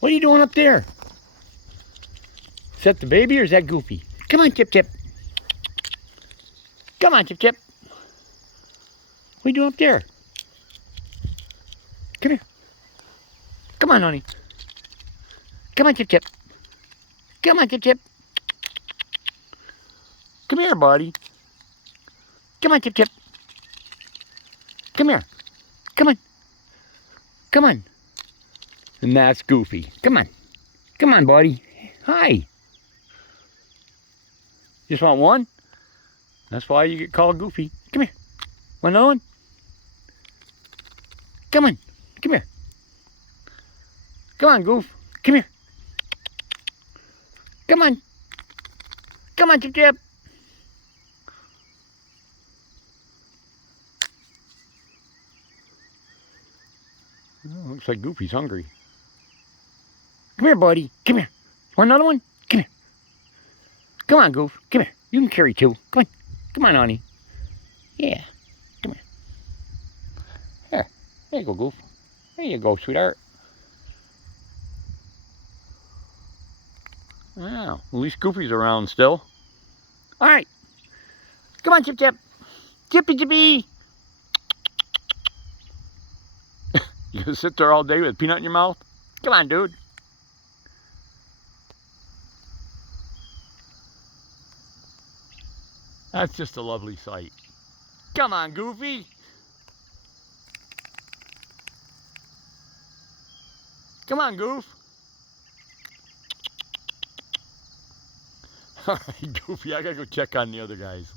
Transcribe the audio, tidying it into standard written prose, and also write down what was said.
What are you doing up there? Is that the baby or is that Goofy? Come on, Chip Chip. Come on, Chip Chip. What are you doing up there? Come here. Come on, honey. Come on, Chip Chip. Come on, Chip Chip. Come here, buddy. Come on, Chip Chip. Come here. Come on. Come on. And that's Goofy. Come on. Come on, buddy. Hi. Just want one? That's why you get called Goofy. Come here. Want another one? Come on. Come here. Come on, Goof. Come here. Come on. Come on, Chip Chip. Oh, looks like Goofy's hungry. Come here, buddy. Come here. Want another one? Come here. Come on, Goof. Come here. You can carry two. Come on. Come on, honey. Yeah. Come here. Here. There you go, Goof. There you go, sweetheart. Wow. At least Goofy's around still. All right. Come on, Chip Chip. Chippy Chippy. You gonna sit there all day with a peanut in your mouth? Come on, dude. That's just a lovely sight. Come on, Goofy. Come on, Goof. All right, Goofy, I gotta go check on the other guys.